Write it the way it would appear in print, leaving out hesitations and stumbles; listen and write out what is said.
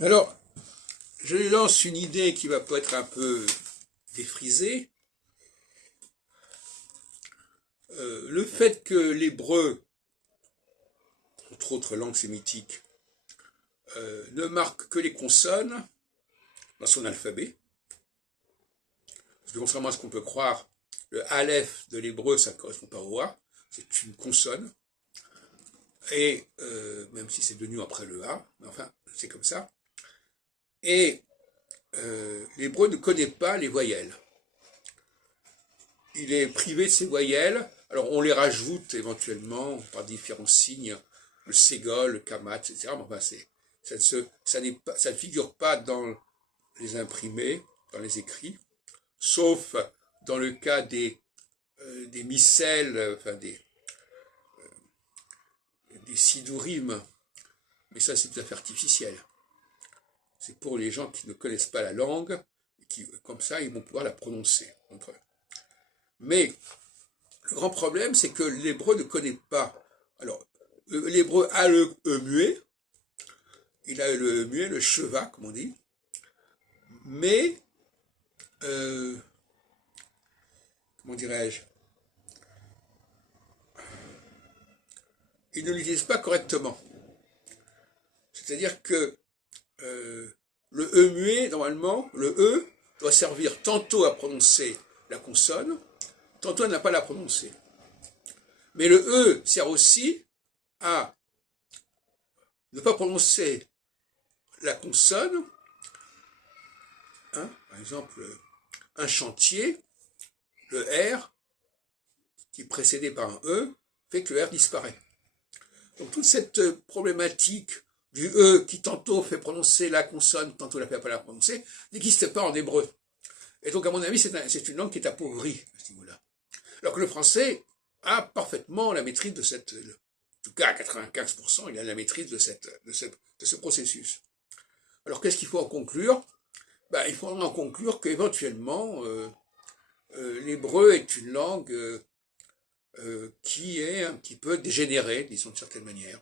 Alors, je lance une idée qui va peut-être un peu défrisée. Le fait que l'hébreu, entre autres langues sémitiques, ne marque que les consonnes dans son alphabet, parce que contrairement à ce qu'on peut croire, le aleph de l'hébreu, ça ne correspond pas au A, c'est une consonne, et même si c'est devenu après le A, mais enfin, c'est comme ça. Et l'hébreu ne connaît pas les voyelles. Il est privé de ses voyelles. Alors on les rajoute éventuellement par différents signes, le ségol, le kamat, etc. Mais enfin, ça ne figure pas dans les imprimés, dans les écrits, sauf dans le cas des missels, enfin des sidourim. Mais ça, c'est tout à fait artificiel. C'est pour les gens qui ne connaissent pas la langue, et qui, comme ça, ils vont pouvoir la prononcer. Mais le grand problème, c'est que l'hébreu ne connaît pas. Alors, l'hébreu a le E muet, il a le E muet, le sheva, comme on dit, mais, comment dirais-je, il ne l'utilise pas correctement. C'est-à-dire que le E muet, normalement, le E doit servir tantôt à prononcer la consonne, tantôt à ne pas la prononcer. Mais le E sert aussi à ne pas prononcer la consonne. Hein, par exemple, un chantier, le R, qui est précédé par un E, fait que le R disparaît. Donc toute cette problématique du E qui tantôt fait prononcer la consonne, tantôt ne la fait pas la prononcer, n'existe pas en hébreu. Et donc à mon avis, c'est une langue qui est appauvrie à ce niveau-là. Alors que le français a parfaitement la maîtrise de cette, en tout cas à 95%, il a la maîtrise de ce processus. Alors qu'est-ce qu'il faut en conclure? Il faudra en conclure qu'éventuellement, l'hébreu est une langue qui est un petit peu dégénérée, disons de certaine manière.